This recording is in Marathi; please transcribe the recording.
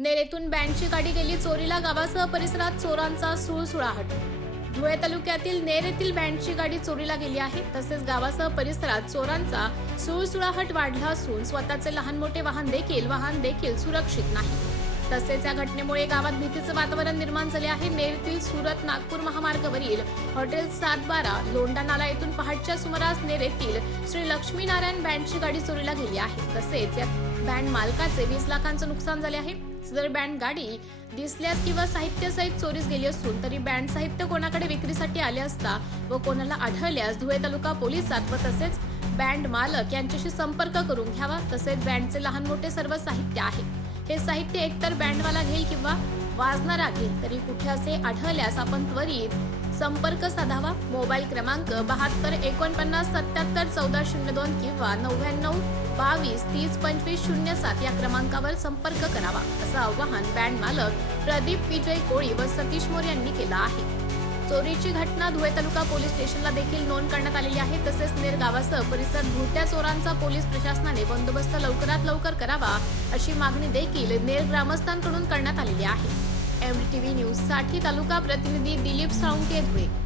नेरेतून बँडची गाडी गेली चोरीला गावासह परिसरात चोरांचा सुळसुळाहट धुळे तालुक्यातील नेर येथील बँडची गाडी चोरीला गेली आहे तसेच गावासह परिसरात चोरांचा सुळसुळाहट वाढला असून स्वतःचे लहान मोठे वाहन देखील वाहन देखील सुरक्षित नाही. तसेच या घटनेमुळे गावात भीतीचे वातावरण निर्माण झाले आहे. नेरतील सुरत नागपूर महामार्गावरील हॉटेल सात बारा नाला येथून पहाटच्या सुमारास नेर येथील श्री लक्ष्मीनारायण बँडची गाडी चोरीला गेली आहे. तसेच या बँड मालकाचे वीस लाखांचं नुकसान झाले आहे. सदर बँड गाडी दिसल्यास किंवा साहित्यासहित चोरीस गेली असून तरी बँड साहित्य कोणाकडे विक्रीसाठी आले असता व कोणाला आढळल्यास धुळे तालुका पोलिसात व तसेच बँड मालक यांच्याशी संपर्क करून घ्यावा. तसेच बँडचे लहान मोठे सर्व साहित्य आहे. हे साहित्य एकतर बँडवाला घेईल किंवा वाजणारा घेईल तरी कुठे असे आढळल्यास आपण त्वरित संपर्क साधावा. मोबाईल क्रमांक बहात्तर एकोणपन्नास सत्याहत्तर चौदा शून्य दोन किंवा नव्याण्णव बावीस तीस पंचवीस शून्य सात या क्रमांकावर संपर्क करावा असं आवाहन बँड मालक प्रदीप विजय कोळी व सतीश मोर यांनी केलं आहे. चोरीची घटना धुळे तालुका पोलीस स्टेशनला देखील नोंद करण्यात आलेली आहे. तसेच नेर गावासह परिसर भुरट्या चोरांचा पोलीस प्रशासनाने बंदोबस्त लवकरात लवकर करावा अशी मागणी देखील नेर ग्रामस्थांकडून करण्यात आलेली आहे. एमटीव्ही न्यूजसाठी तालुका प्रतिनिधी दिलीप साळुंके धुळे.